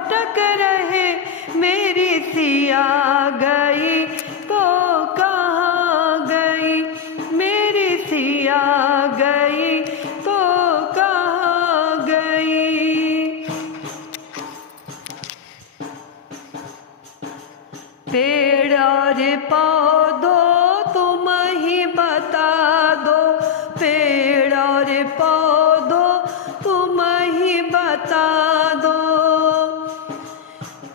भटक रहे, मेरी सिया गई तो कहाँ गई, मेरी सिया गई तो कहाँ गई। पेड़ और पौधों तुम ही बता दो, पेड़ और पौधों तुम ही बता दो,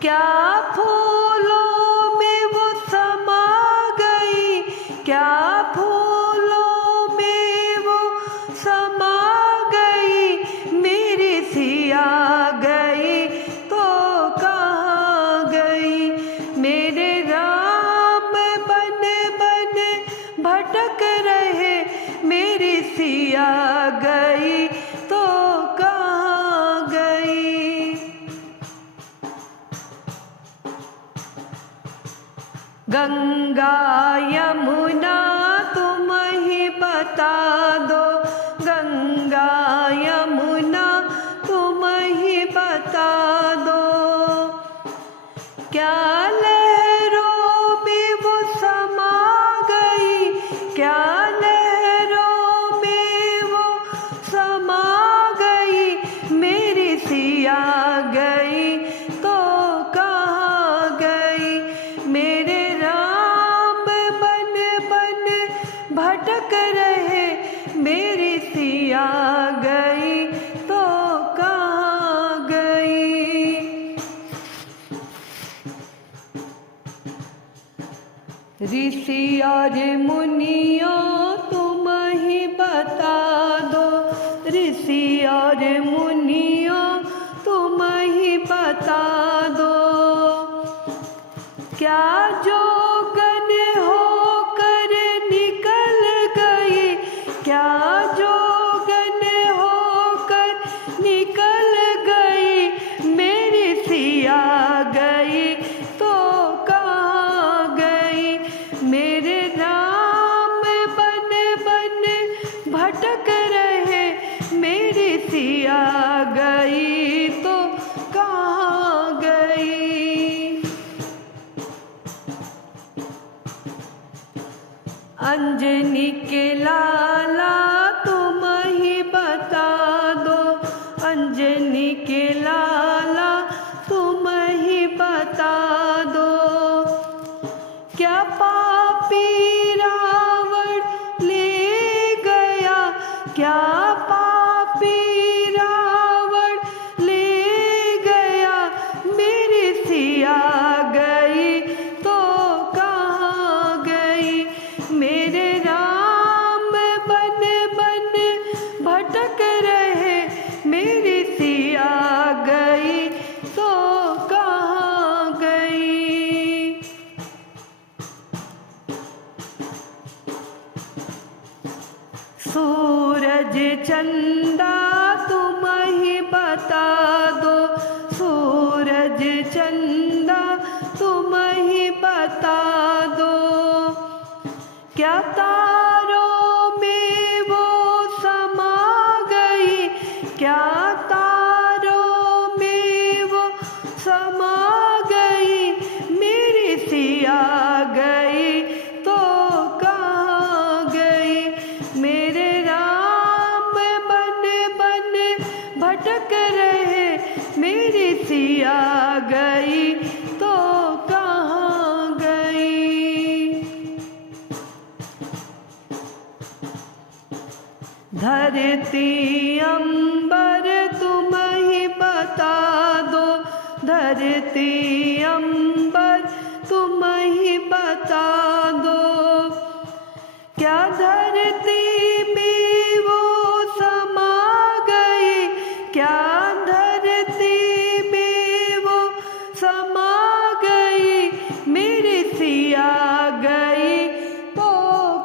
क्या फूलों में वो समा गई, क्या फूलों में वो समा गई, मेरी सिया गई तो कहाँ गई, मेरे राम बन बन भटक रहे, मेरी सिया गई तो कहाँ गई। गंगा यमुना तुम ही बता दो, गंगा यमुना तुम ही बता दो, क्या लहरों में वो समा गई, क्या लहरों में वो समा गई, मेरी सिया गई तो कहाँ गई, मेरे राम बन बन भटक रहे, मेरी सिया गई तो कहाँ गई। ऋषि और मुनियों तुम ही बता दो, ऋषि और मुनियों तुम ही बता दो, क्या जोगन होकर निकल गई, क्या जोगन होकर निकल गई, मेरी सिया गई तो कहाँ गई, मेरे राम बन बन भटक रहे, मेरी सिया गई तो कहाँ गई। अंजनी के लाला तुम ही बता दो, अंजनी के लाला तुम ही बता दो, क्या पापी रावण ले गया, क्या पापी रावण ले गया, मेरी सिया गई तो कहाँ गई, मेरे राम बन बन भटक रहे, मेरी सिया गई तो कहाँ गई। सूरज चंदा तुम ही बता दो, सूरज चंदा तुम ही बता दो, क्या तारों में वो समा गई, क्या तारों में वो समा गई, मेरी सिया गई तो कहाँ गई, मेरे राम बन बन भटक रहे, मेरी सिया गई तो कहाँ गई। धरती अंबर तुम ही बता दो, धरती अंबर तुम ही बता दो, क्या धरती में वो समा गई, क्या धरती में वो समा गई, मेरी सिया गई तो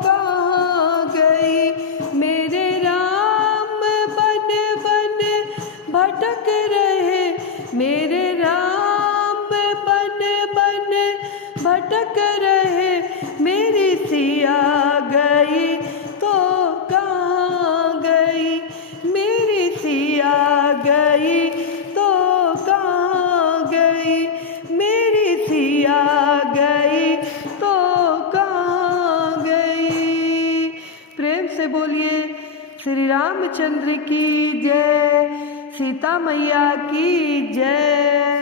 कहाँ गई, मेरे राम बन बन भटक रहे, मेरे राम बन रामचंद्र की जय, सीता मैया की जय।